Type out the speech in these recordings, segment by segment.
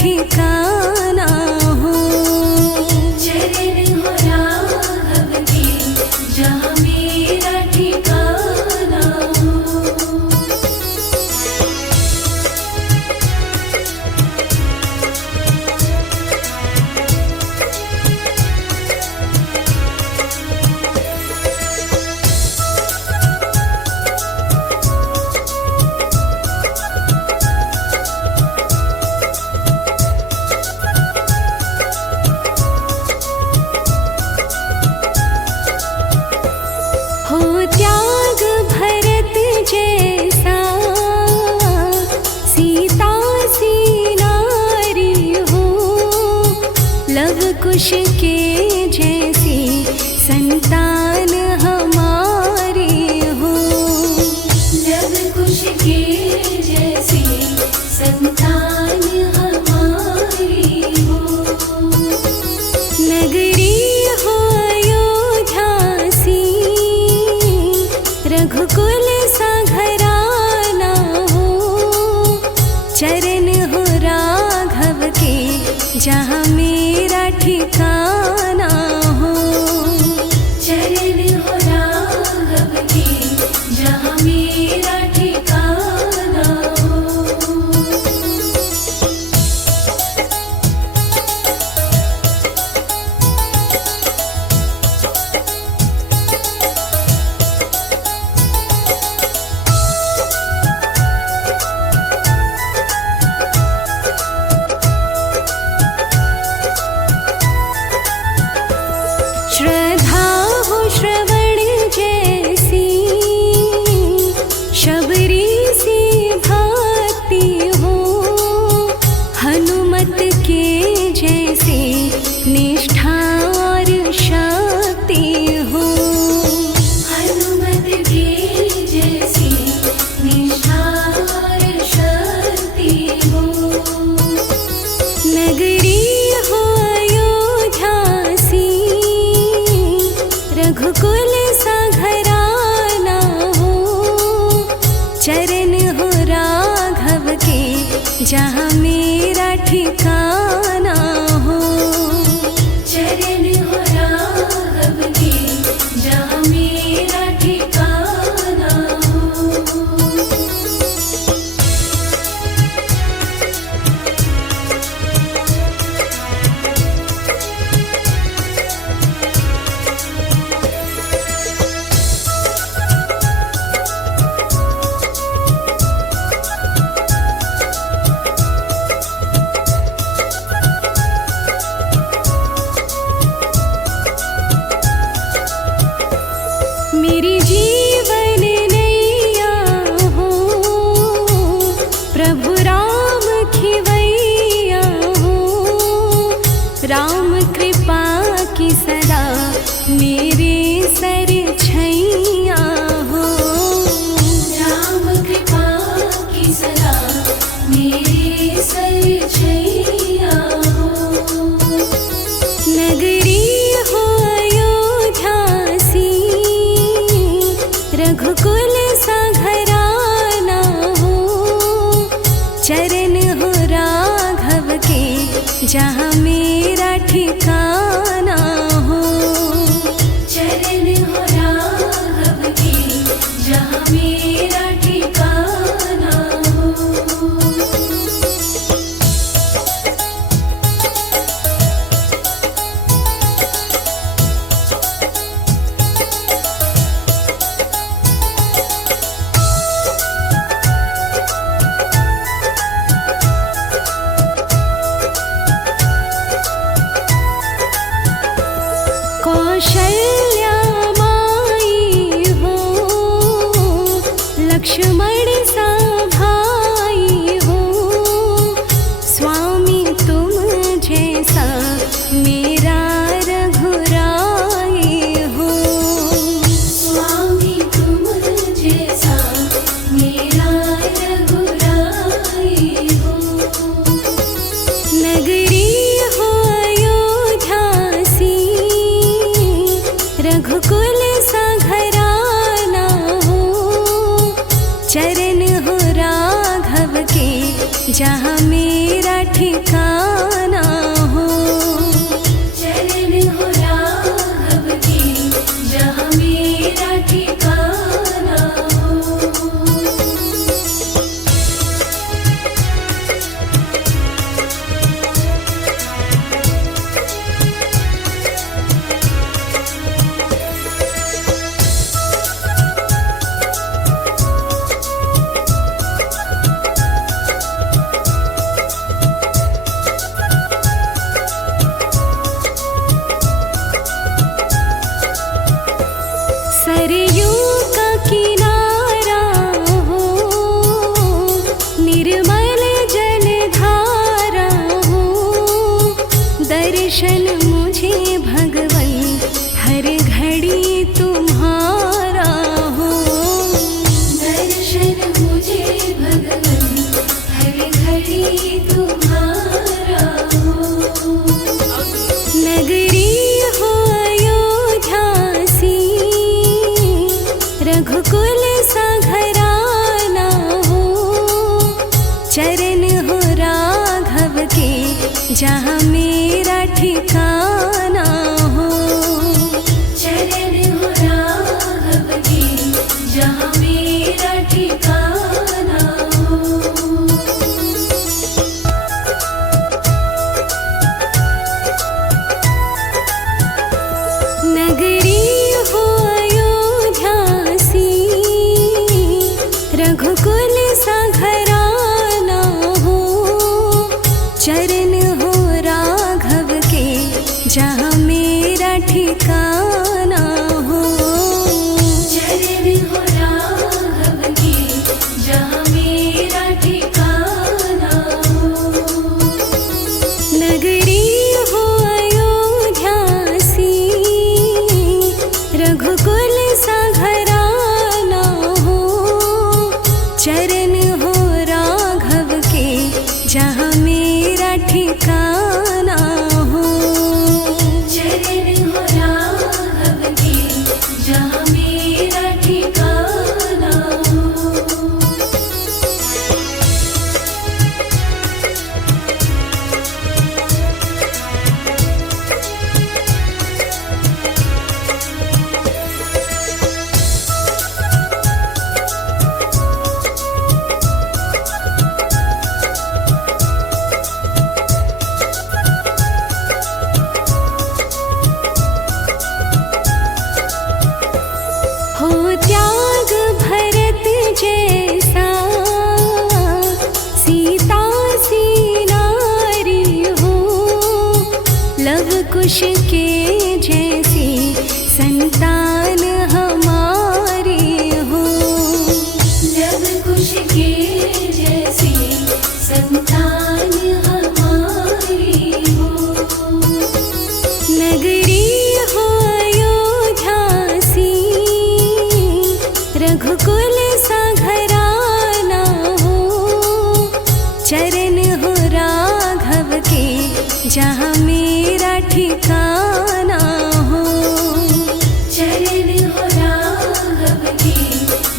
ठिकाना हो। चरण हो राघव के जहाँ मेरा ठिकाना हो। हो त्याग भरत जैसा सीता सी नारी हो। लव कुश के जैसी संतान हमारी हो। लव कुश के जैसी संतान हमारी हो। नगरी हो अयोध्या सी रघुकुल सा घराना हो। चरण हो राघव के जहाँ मेरा ठिकाना हो। चरण हो राघव के जहाँ मेरा ठिकाना हो। श्रद्धा हो श्रवण जैसी शबरी सी भक्ति हो। हनुमत के जैसे निष्ठा और शक्ति हो। हनुमत के जैसी निष्ठा और शक्ति हो। नगरी हो अयोध्या सी रघुकुल सा घराना हो। चरण हो राघव के जहाँ मेरा ठिकाना हो। चरण हो राघव के जहाँ मेरा ठिकाना हो। मेरी जीवन नैया हो। प्रभु राम खिवैया हो। राम कृपा की सदा मेरे सर छैया हो। राम कृपा की सदा मेरे सर छैया हो। नगरी हो अयोध्या सी रघुकुल सा घराना हो। चरण हो राघव के जहाँ मेरा ठिकाना हो। चरण हो राघव के जहाँ मेरा ठिकाना हो। मेरा ठिकाना हो। चरण हो राघव के जहाँ मेरा ठिकाना हो। सरयू का किनारा हो, निर्मल जलधारा हो, दर्शन मुझे भगवन हर घड़ी तुम्हारा हो। दर्शन मुझे भगवन हर घड़ी तुम्हारा हो। नगरी हो अयोध्या सी, रघुकुल सा घराना हो, चरण हो राघव के जहाँ मेरा ठिकाना हो। चरण हो राघव के जहाँ मेरा ठिकाना हो। नगरी हो अयोध्या सी, रघुकुल सा घराना हो, चरण हो राघव के जहाँ मेरा ठिकाना हो। चरण हो राघव के जहाँ मेरा ठिकाना हो। नगरी हो अयोध्या सी, रघुकुल सा घराना हो, चरण हो राघव के जहाँ मेरा ठिकाना हो। चरण हो राघव के जहाँ मेरा ठिकाना हो। हो त्याग भरत जैसा, सीता सी नारी हो, लव कुश के जैसी संतान हमारी हो। लव कुश के जैसी संतान हमारी हो। नगरी हो अयोध्या सी, रघुकुल सा घराना हो, चरण हो राघव के जहाँ मेरा ठिकाना हो। चरण हो राघव के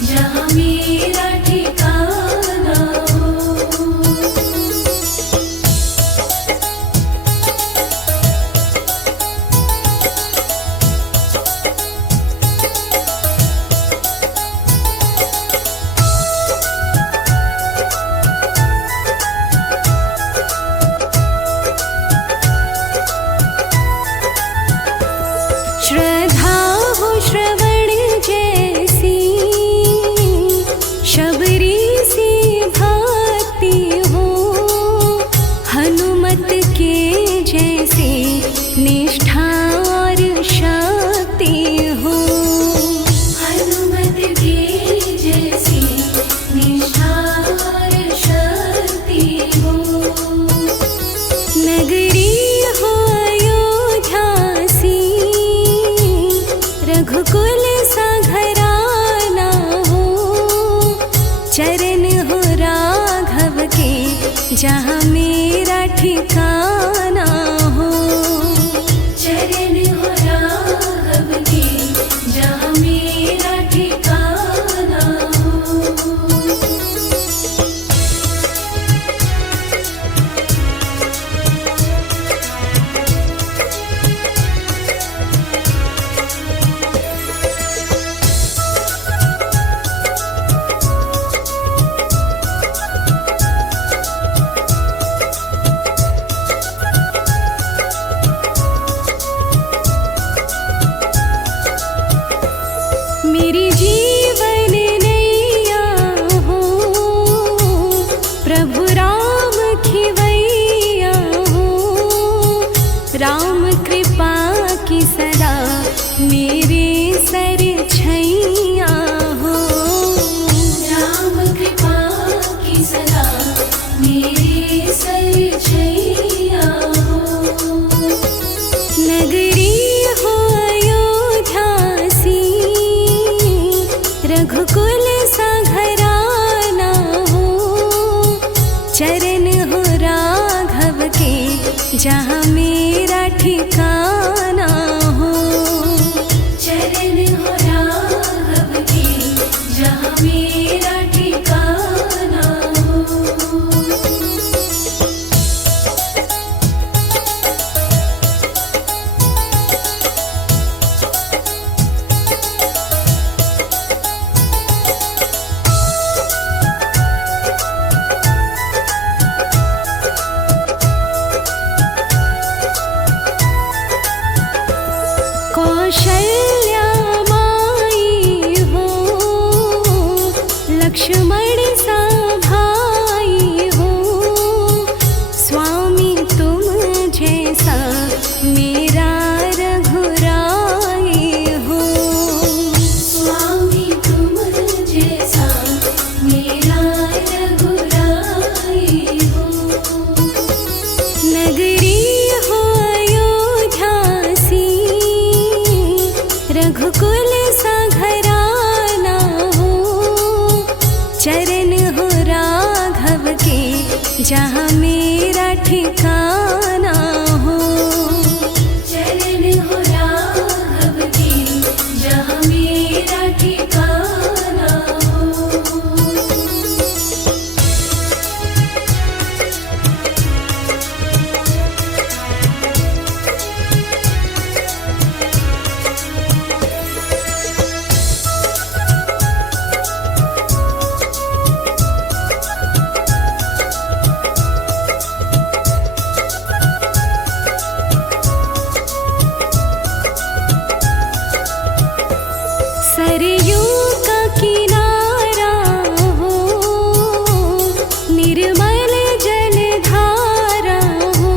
जहाँ मेरा ठिकाना हो। श्रद्धा हो श्रवण जैसी, शबरी सी भक्ति हो, हनुमत के जैसे निष्ठा और शक्ति हो। हनुमत के जैसी निष्ठा और शक्ति हो। नगरी हो अयोध्या सी, रघुकुल सा घराना हो, चरण हो राघव के जहाँ मेरा ठिकाना हो। चरण हो राघव के जहाँ मेरा ठिकाना हो। जहाँ मेरा ठिकाना हो। चरण हो राघव के जहाँ मेरा ठिकाना हो। कौशल्या माई हो, लक्ष्मण सा भाई हो, स्वामी तुम जैसा मेरा रघुराई हो। स्वामी तुम जैसा मेरा रघुराई हो। नगरी हो अयोध्या सी, रघुकुल सा घराना हो। चरण हो राघव के जहाँ मेरा ठिकाना हो। चरण हो राघव के जहाँ मेरा ठिकाना हो। सरयू का किनारा हो, निर्मल जलधारा हो।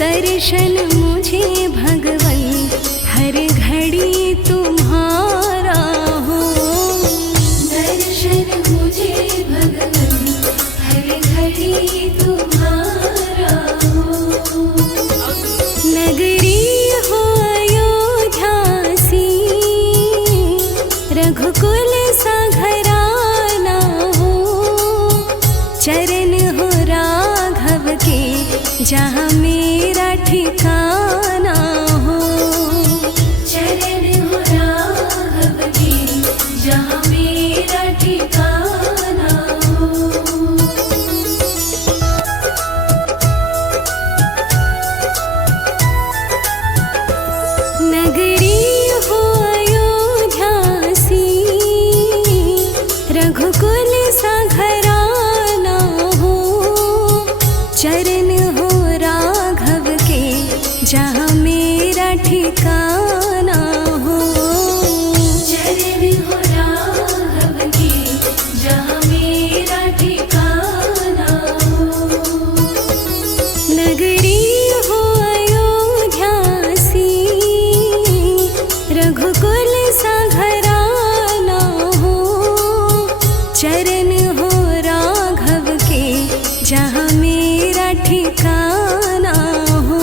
दर्शन मुझे भगवन हर घड़ी तुम्हारा हो। दर्शन मुझे भगवन हर घड़ी तुम्हारा हो। नगरी हो अयोध्या सी, रघुकुल सा घराना हो। चरण हो राघव के जहाँ मेरा ठिकाना हो। चरण हो राघव के जहाँ मेरा ठिकाना हो। नगरी हो अयोध्या सी, रघुकुल सा घराना हो। चरण हो राघव के जहाँ मेरा ठिकाना हो। चरण हो राघव के जहाँ मेरा ठिकाना हो। नगरी हो अयोध्या सी, रघुकुल सा घराना हो। चरण हो राघव के जहाँ मेरा ठिकाना हो।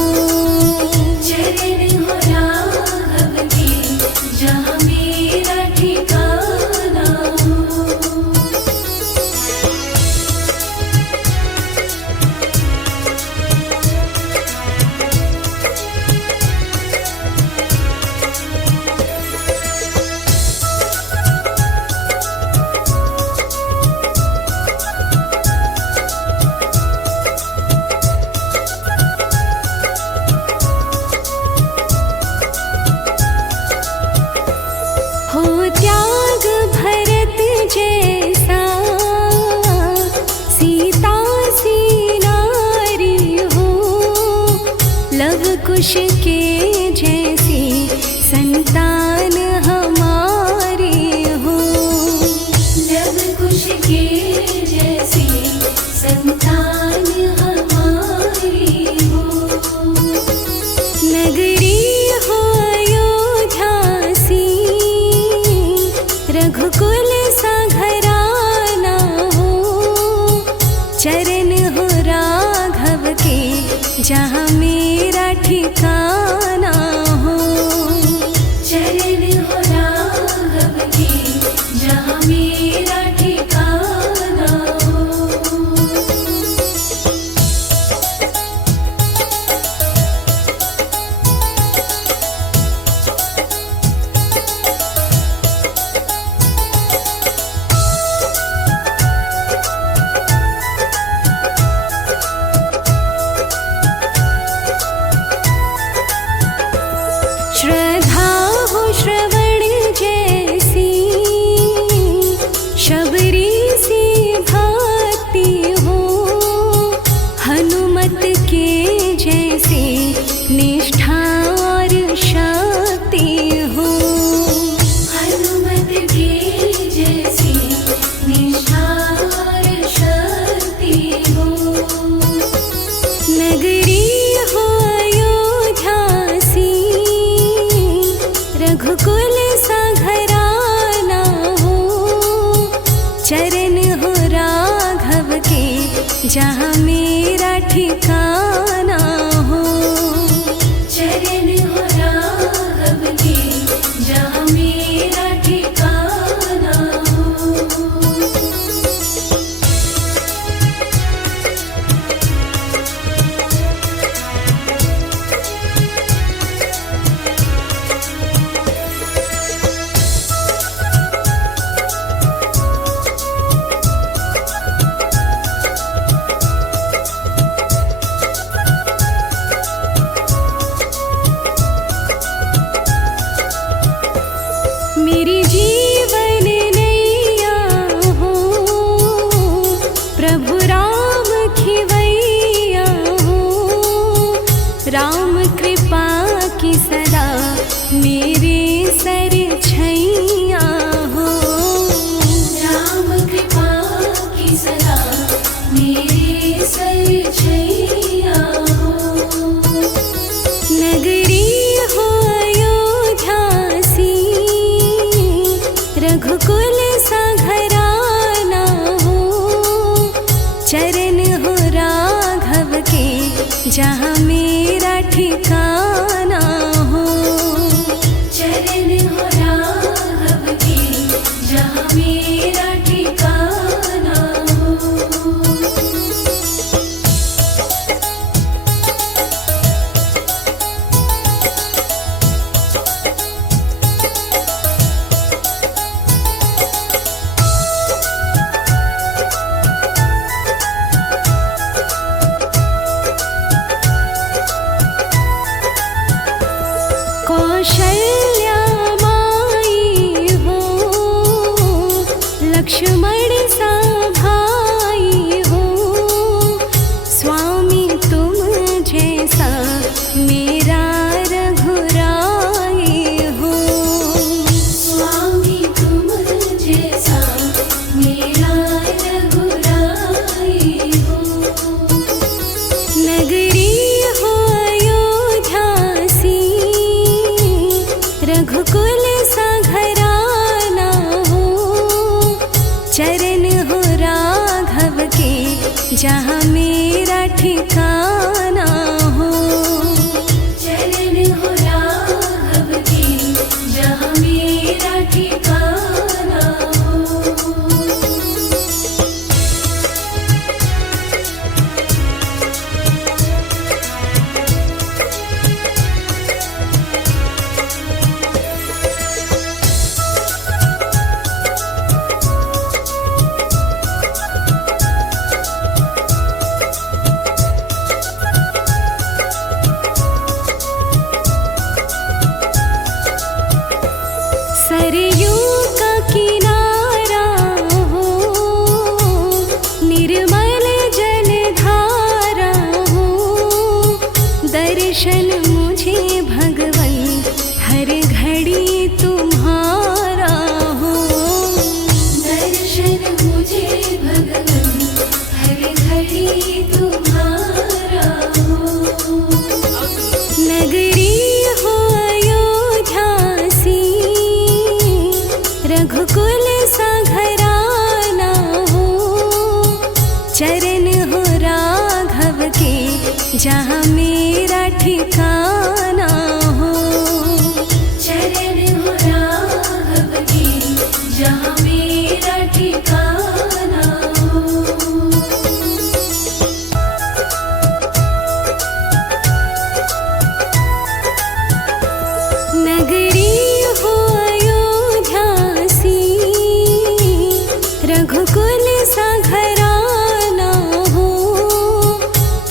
चरण हो राघव के जहाँ मेरा ठिकाना हो। हो त्याग भरत जैसा, सीता सी नारी हो। लव कुश के जैसी संतान हमारी हो। लव कुश के जैसी संतान हमारी हो। नगरी हो अयोध्या सी, रघुकुल सा घराना हो। चरण हो राघव के जहाँ मेरा ठिकाना हो। चरण हो ठिकाना हो। चरण हो राघव के जहाँ मेरा ठिकाना हो। मेरी जीवन नैया हो प्रभु राम खिवैया हो। राम कृपा की सदा मेरे सर छैया हो। राम कृपा की सदा मेरे सर छैया हो। नगरी हो अयोध्या सी रघुकुल सा घराना हो। चरण हो राघव के जहाँ मेरा ठिकाना हो। चरण हो राघव के जहाँ मेरा ठिकाना हो। कौशल्या माई हो लक्ष्मण सा भाई हो। स्वामी तुम जैसा मेरा रघुराई हो। स्वामी तुम जैसा मेरा रघुराई हो। नगरी हो अयोध्या सी रघुकुल सा घराना हो। चरण हो राघव के जहाँ मेरा ठिकाना हो। चरण हो राघव के जहाँ मेरा ठिकाना हो। सरयू का किनारा हो निर्मल जलधारा हो। दर्शन मुझे भगवन हर घड़ी तुम्हारा हो। दर्शन मुझे भगवन हर घड़ी तुम्हारा हो। नगरी हो अयोध्या सी रघुकुल सा घराना हो। चरण हो राघव के जहाँ मेरा ठिकाना हो। चरण हो राघव के जहाँ मेरा ठिकाना हो। नगरी हो अयोध्या सी रघुकुल सा घराना हो।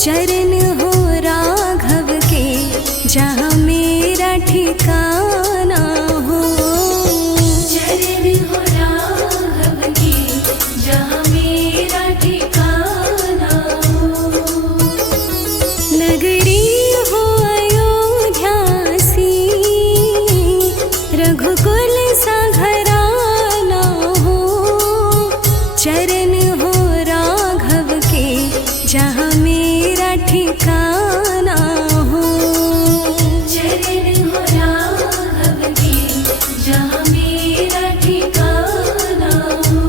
चरण हो राघव के जहाँ मेरा ठिकाना हो। चरण हो राघव के जहाँ मेरा ठिकाना हो। नगरी हो अयोध्या सी रघुकुल सा घराना हो। चरण हो राघव के जहाँ मेरा ठिकाना हो। चरण हो राघव के जहाँ मेरा ठिकाना हो।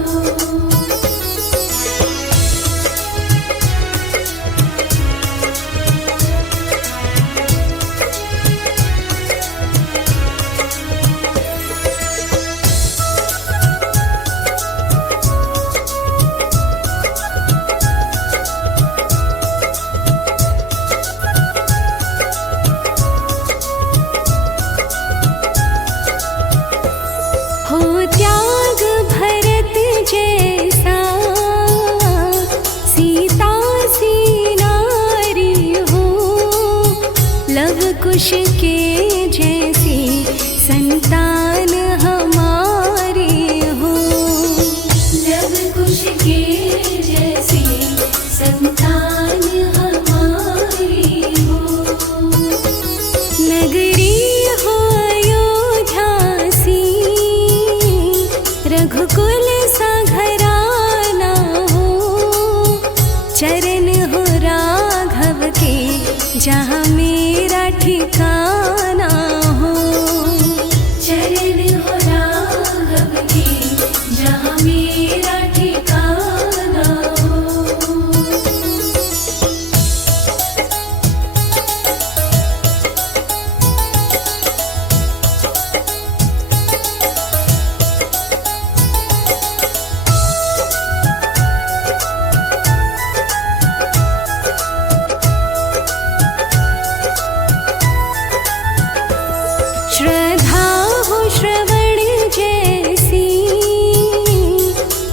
कुश के जैसी संतान हमारी हो। लव कुश के जैसी संतान हमारी हो। नगरी हो अयोध्या सी, रघुकुल सा घराना हो। चरण हो राघव के जहाँ मेरा ठिकाना हो। चरण हो राघव के जहाँ मेरा ठिकाना हो। श्रद्धा हो श्रवण जैसी,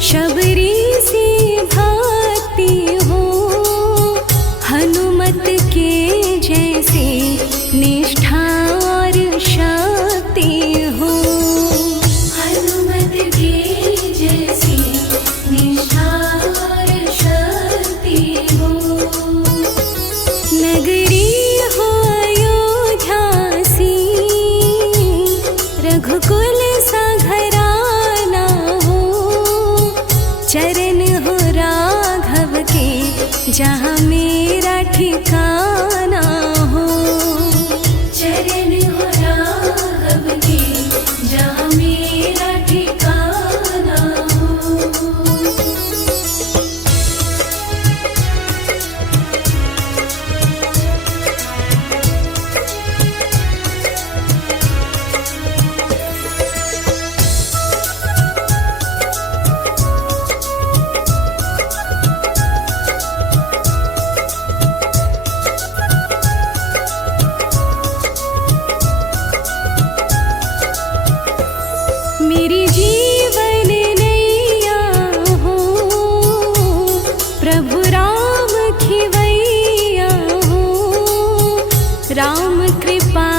शबरी सी भक्ति हो। हनुमत के जैसे निष्ठा और शक्ति हो। हनुमत के जैसी निष्ठा और शक्ति हो। नगरी हो अयोध्या सी, रघुकुल सा घराना हो। चरण हो राघव के जहाँ मेरा ठिकाना हो। चरण हो राघव के जहाँ मेरा ठिकाना हो। मेरी जीवन नैया हो, प्रभु राम खिवैया हो। राम कृपा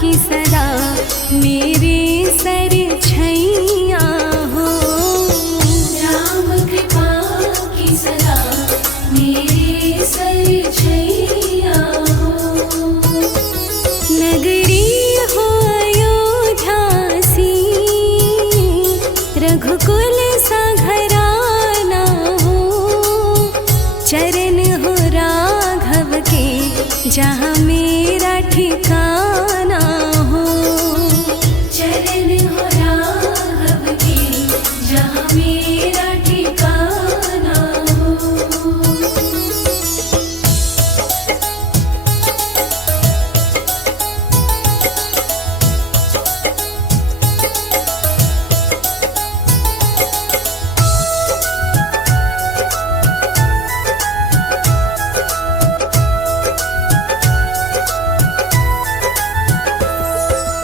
की सदा मेरे सर छैया हो। राम कृपा की सदा मेरे सर छैया हो। नगरी हो अयोध्या सी, रघुकुल सा घराना हो। चरण हो राघव के जहाँ मेरा ठिकाना हो। चरण हो राघव के जहाँ मेरा ठिकाना हो।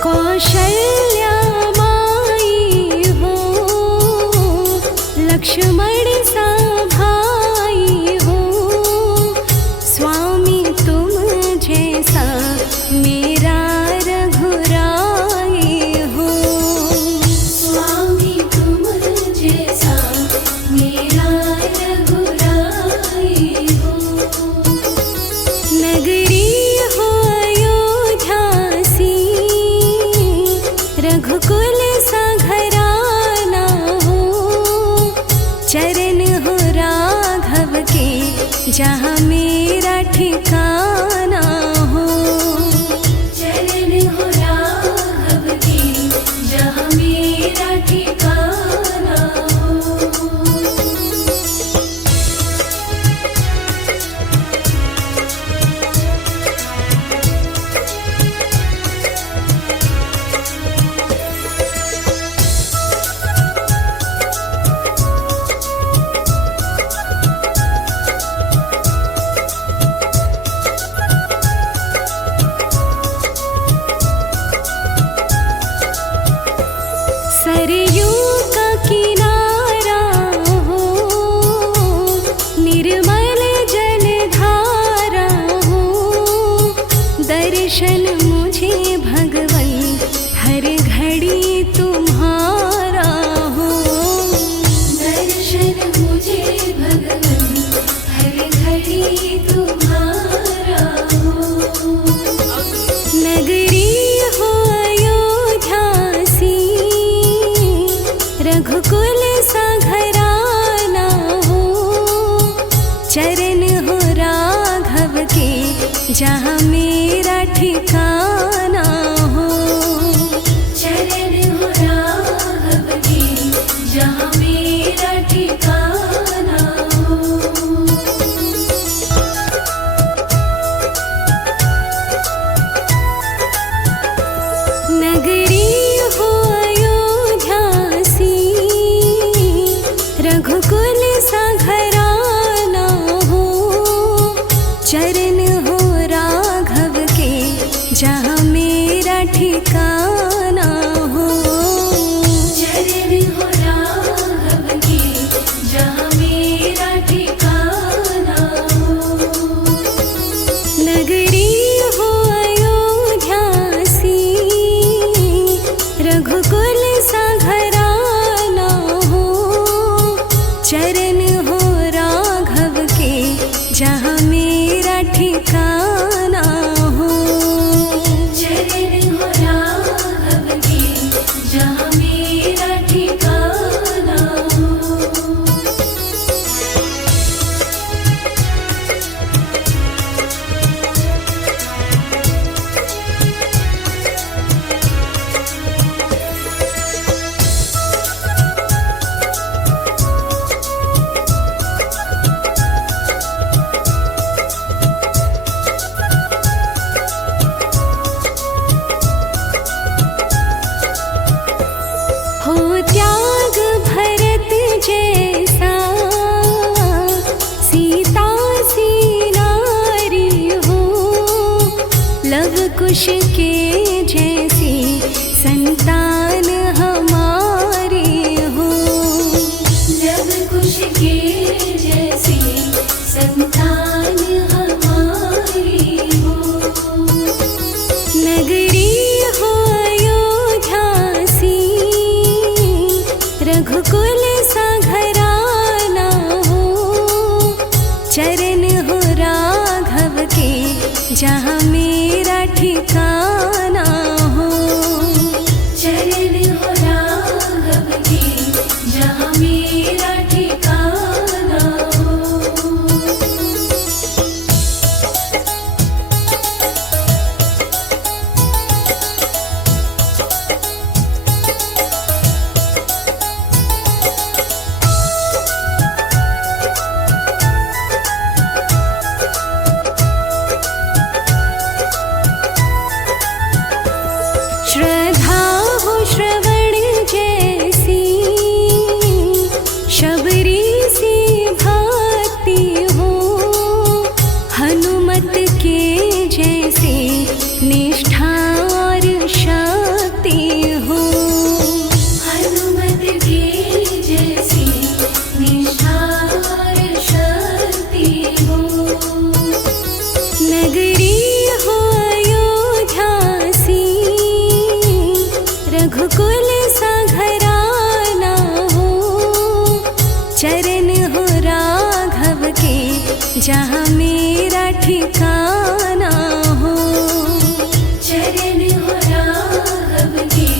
कौशल्या माई हो, लक्ष्मण सा भाई हो। स्वामी तुम जैसा मेरा रघुराई हो। स्वामी तुम जैसा मेरा रघुराई हो। नगरी हो अयोध्या सी, रघुकुल सा घराना हो। चरण हो राघव के जहाँ मेरा ठिकाना हो। चरण हो राघव के जहाँ मेरा ठिकाना हो। जहाँ मेरा ठिकाना हो। चरण हो राघव के जहाँ मेरा ठिकाना हो। नगरी हो अयोध्या सी, रघुकुल सा घराना हो। चरण हो राघव के जहाँ मेरा ठिकाना हो। चरण हो राघव के जहाँ मेरा ठिकाना हो। नगरी हो अयोध्या सी, रघुकुल सा घराना हो। चरण हो राघव के जहाँ मेरा ठिकाना हो। चरण हो राघव के जहाँ मेरा ठिकाना हो। हो त्याग भरत जैसा, सीता सी नारी हो। लव कुश के जैसी संतान हमारी हो। लव कुश के जैसी संतान हमारी हो। नगरी हो अयोध्या सी, रघुकुल सा घराना हो। चरण हो राघव के जहाँ मेरा ठिकाना हो। चरण हो राघव के जहाँ मेरा ठिकाना हो। श्रद्धा हो श्रवण जैसी, शबरी सी भक्ति हो। हनुमत के जैसे निष्ठा और शक्ति हो। हनुमत के जैसी निष्ठा और शक्ति हो। नगरी हो अयोध्या सी, रघुकुल सा घराना हो। चरण हो राघव के जहाँ मेरा ठिकाना हो। चरण हो राघव के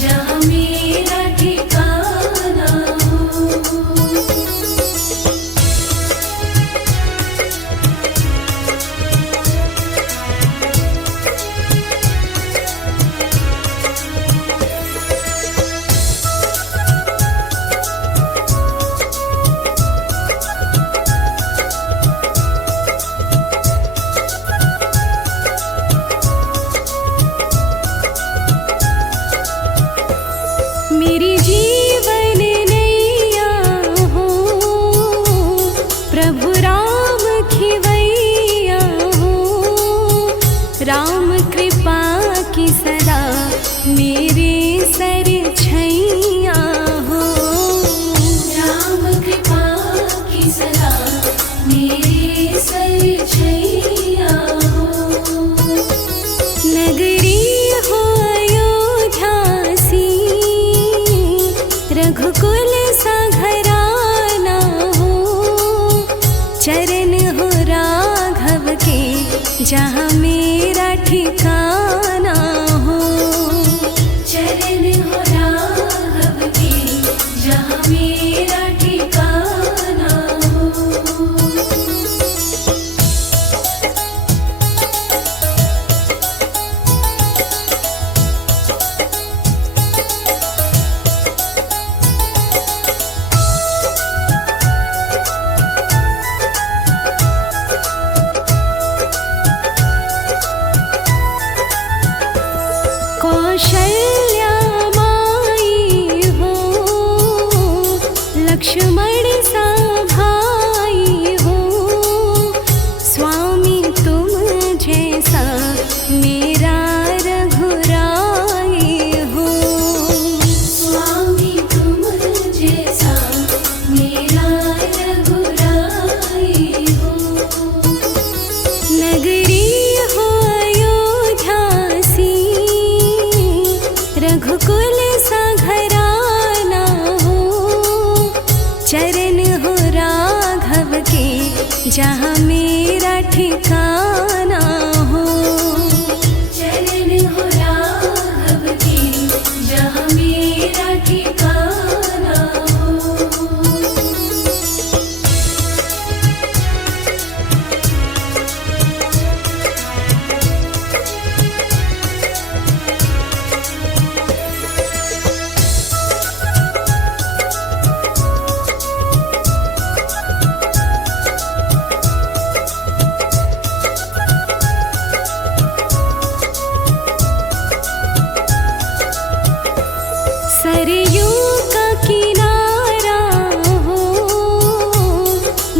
जहाँ मेरा ठिकाना हो। मेरी जीवन नैया हो, प्रभु राम खिवैया हो। राम कृपा की सदा मेरे सर छैया हो। राम कृपा की सदा मेरे सर छैया हो। नगरी हो अयोध्या सी, रघुकुल सा घराना हो। चरण हो राघव के जहाँ मेरा ठिकाना हो। चरण हो राघव के जहाँ मेरा ठिकाना हो। कौशल्या माई हो, लक्ष्मण सा भाई हो, स्वामी तुम जैसा मेरा रघुराई हो। स्वामी तुम जैसा मेरा रघुराई हो। नगरी हो अयोध्या सी, रघुकुल सा घराना हो, चरण हो राघव के जहाँ मेरा ठिकाना हो। चरण हो राघव के जहाँ मेरा ठिकाना हो। सरयू का किनारा हो,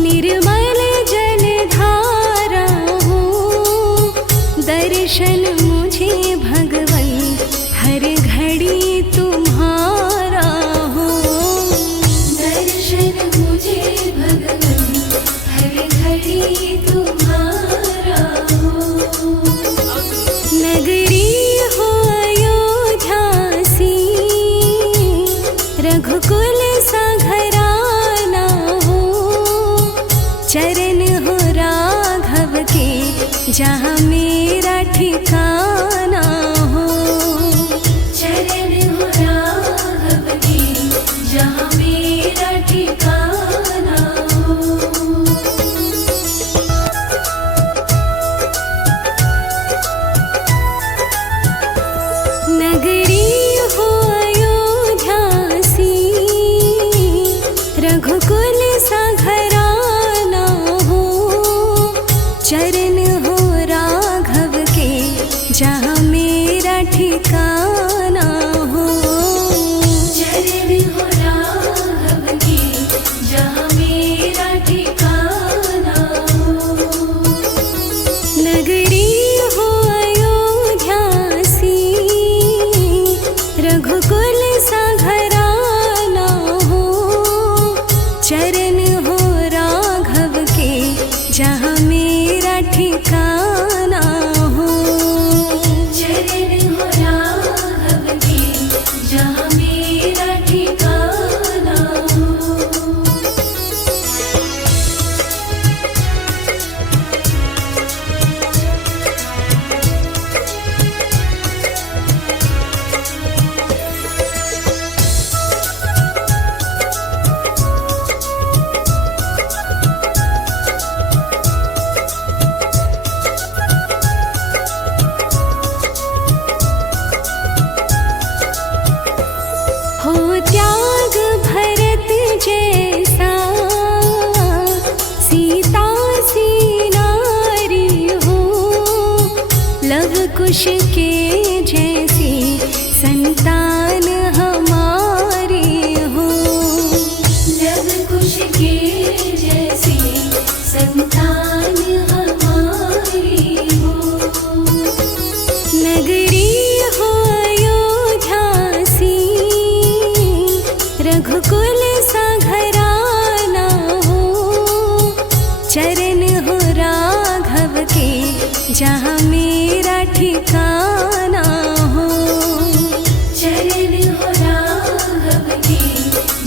निर्मल जलधारा हो, दर्शन मुझे भगवन हर घड़ी तुम्हारा हो। दर्शन मुझे भगवन हर घड़ी तुम्हारा हो। नगरी हो अयोध्या सी, रघुकुल सा घराना हो, चरण हो राघव के जहाँ मेरा ठिकाना हो। चरण हो राघव के जहाँ मेरा ठिकाना हो। नगरी हो अयोध्या सी, रघुकुल सा घराना हो, चरण हो राघव के जहाँ मेरा ठिकाना हो। चरण हो राघव के जहाँ मेरा ठिकाना हो। नगरी हो अयोध्या सी, रघुकुल सा घराना हो, चरण हो राघव के जहाँ मेरा ठिकाना हो। चरण हो राघव के जहाँ मेरा ठिकाना हो। हो त्याग भरत जैसा, सीता सी नारी हो, लव कुश के जैसी संतान हमारी हो। लव कुश के जैसी संतान हमारी हो। नगरी हो अयोध्या सी, रघुकुल सा घराना हो, चरण हो राघव के जहाँ मेरा ठिकाना हो। चरण हो राघव के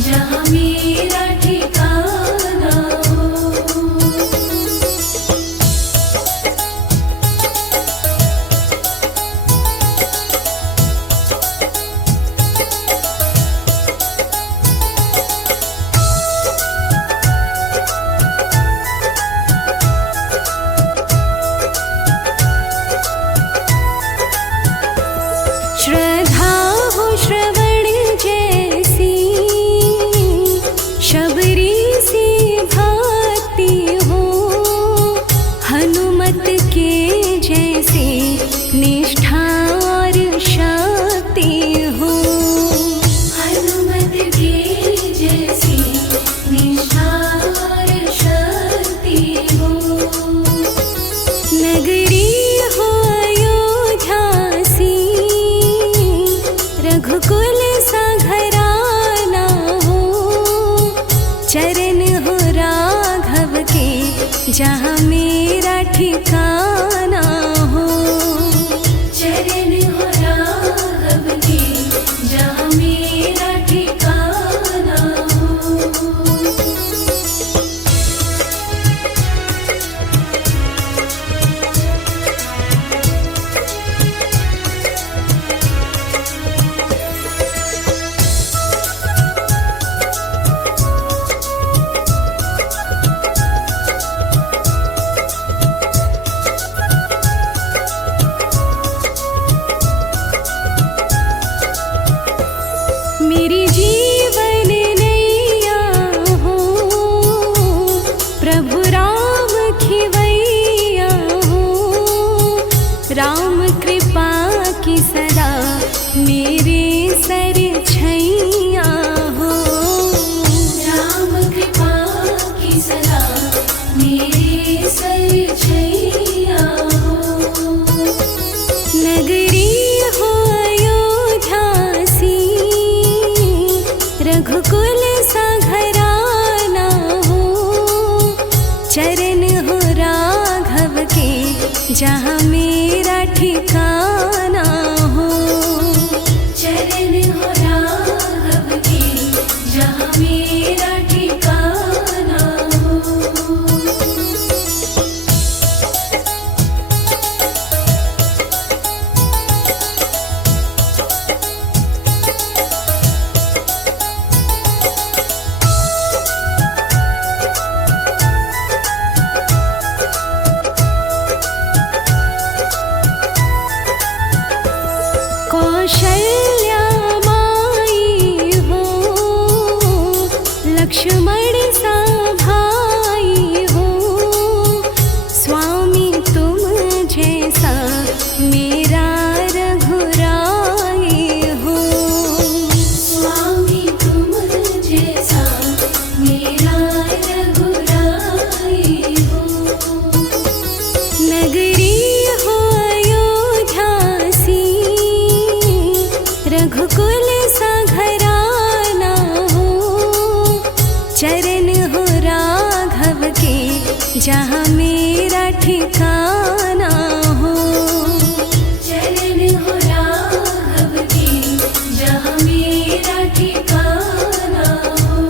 जहाँ मेरा ठिकाना हो। नगरी हो अयोध्या सी, रघुकुल सा घराना हो। चरण हो राघव के, जहाँ मेरा ठिकाना हो। चरण हो राघव के, जहाँ मेरा ठिकाना हो। मेरी जीवन नैया हो, प्रभु राम खिवैया हो। राम कृपा की सदा मेरे सर छैया हो। राम कृपा की सदा मेरे सर छैया हो। नगरी हो अयोध्या सी, रघुकुल सा घराना हो। चरण हो राघव के, जहाँ मेरा ठिकाना हो। चरण हो राघव के, जहाँ मेरा ठिकाना हो। कौशल्या माई हो, लक्ष्मण सा भाई हो। स्वामी तुम जैसा मेरा रघुराई हो। स्वामी तुम जैसा मेरा रघुराई हो। नगरी हो अयोध्या सी, रघुकुल सा घराना हो। चरण हो राघव के, जहाँ मेरा ठिकाना हो। चरण हो राघव के, जहाँ मेरा ठिकाना हो।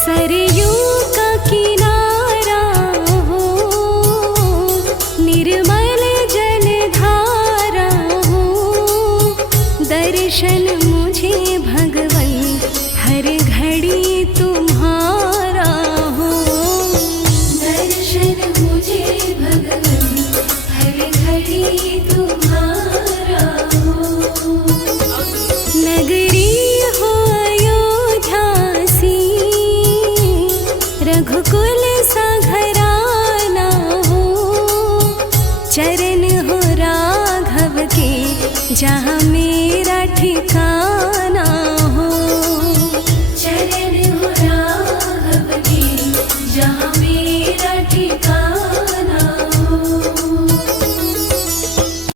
सरयू का किनारा हो, निर्मल जलधारा हो। दर्शन मुझे भगवन हर घड़ी तुम्हारा हो। दर्शन मुझे भगवन हर घड़ी तुम्हारा हो। नगरी हो अयोध्या सी, रघुकुल सा घराना हो। चरण हो राघव के, जहाँ